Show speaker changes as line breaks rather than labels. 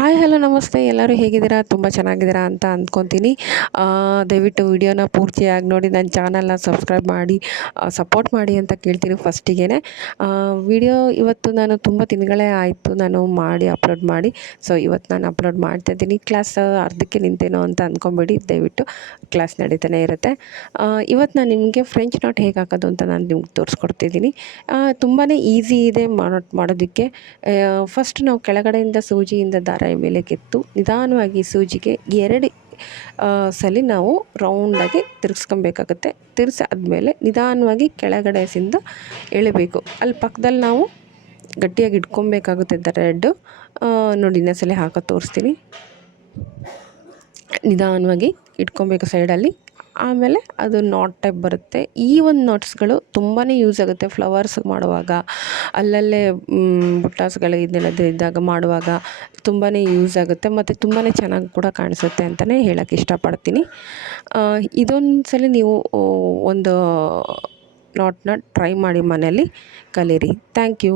Hi, hello, ನಮಸ್ತೆ. ಎಲ್ಲರೂ ಹೇಗಿದ್ದೀರಾ? ತುಂಬ ಚೆನ್ನಾಗಿದ್ದೀರಾ ಅಂತ ಅಂದ್ಕೊತೀನಿ. ದಯವಿಟ್ಟು ವಿಡಿಯೋನ ಪೂರ್ತಿಯಾಗಿ ನೋಡಿ, ನನ್ನ ಚಾನಲ್ನ ಸಬ್ಸ್ಕ್ರೈಬ್ ಮಾಡಿ ಸಪೋರ್ಟ್ ಮಾಡಿ ಅಂತ ಕೇಳ್ತೀನಿ ಫಸ್ಟಿಗೆ ವಿಡಿಯೋ ಇವತ್ತು ನಾನು ತುಂಬ ತಿಂಗಳೇ ಆಯಿತು ನಾನು ಮಾಡಿ, ಅಪ್ಲೋಡ್ ಮಾಡಿ. ಸೊ, ಇವತ್ತು ನಾನು ಅಪ್ಲೋಡ್ ಮಾಡ್ತಾ ಇದ್ದೀನಿ. ಕ್ಲಾಸ್ ಅರ್ಧಕ್ಕೆ ನಿಂತೇನೋ ಅಂತ ಅಂದ್ಕೊಂಬೇಡಿ, ದಯವಿಟ್ಟು ಕ್ಲಾಸ್ ನಡೀತಾನೆ ಇರುತ್ತೆ. ಇವತ್ತು ನಾನು ನಿಮಗೆ ಫ್ರೆಂಚ್ ನಾಟ್ ಹೇಗೆ ಹಾಕೋದು ಅಂತ ನಾನು ನಿಮ್ಗೆ ತೋರಿಸ್ಕೊಡ್ತಿದ್ದೀನಿ. ತುಂಬಾ ಈಸಿ ಇದೆ ಮಾಡೋ, ಮಾಡೋದಕ್ಕೆ. ಫಸ್ಟ್ ನಾವು ಕೆಳಗಡೆಯಿಂದ ಸೂಜಿಯಿಂದ ದಾರ ಮೇಲೆ ಕೆತ್ತು ನಿಧಾನವಾಗಿ ಸೂಜಿಗೆ ಎರಡು ಸಲ ನಾವು ರೌಂಡಾಗಿ ತಿರ್ಗಿಸ್ಕೊಬೇಕಾಗತ್ತೆ. ತಿರ್ಸಾದ್ಮೇಲೆ ನಿಧಾನವಾಗಿ ಕೆಳಗಡೆಸಿಂದ ಎಳಿಬೇಕು. ಅಲ್ಲಿ ಪಕ್ಕದಲ್ಲಿ ನಾವು ಗಟ್ಟಿಯಾಗಿ ಇಟ್ಕೊಬೇಕಾಗುತ್ತೆ ಥ್ರೆಡ್ಡು ನೋಡಿ, ಇನ್ನೊಂದ್ಸಲ ಹಾಕೋ ತೋರಿಸ್ತೀನಿ. ನಿಧಾನವಾಗಿ ಇಟ್ಕೊಬೇಕು ಸೈಡಲ್ಲಿ ಆಮೇಲೆ ಅದು ನಾಟ್ ಟೈಪ್ ಬರುತ್ತೆ. ಈ ಒಂದು ನಾಟ್ಸ್ಗಳು ತುಂಬಾ ಯೂಸ್ ಆಗುತ್ತೆ ಫ್ಲವರ್ಸ್ ಮಾಡುವಾಗ. ಅಲ್ಲಲ್ಲೇ ಬುಟ್ಟಾಸ್ಗಳು ಇದನ್ನೆಲ್ಲ ಇದ್ದಾಗ ಮಾಡುವಾಗ ತುಂಬಾ ಯೂಸ್ ಆಗುತ್ತೆ ಮತ್ತು ತುಂಬಾ ಚೆನ್ನಾಗಿ ಕೂಡ ಕಾಣಿಸುತ್ತೆ ಅಂತಲೇ ಹೇಳೋಕ್ಕೆ ಇಷ್ಟಪಡ್ತೀನಿ. ಇದೊಂದು ಸಲ ನೀವು ಒಂದು ನಾಟ್ನ ಟ್ರೈ ಮಾಡಿ ಮನೇಲಿ ಕಲೀರಿ. Thank you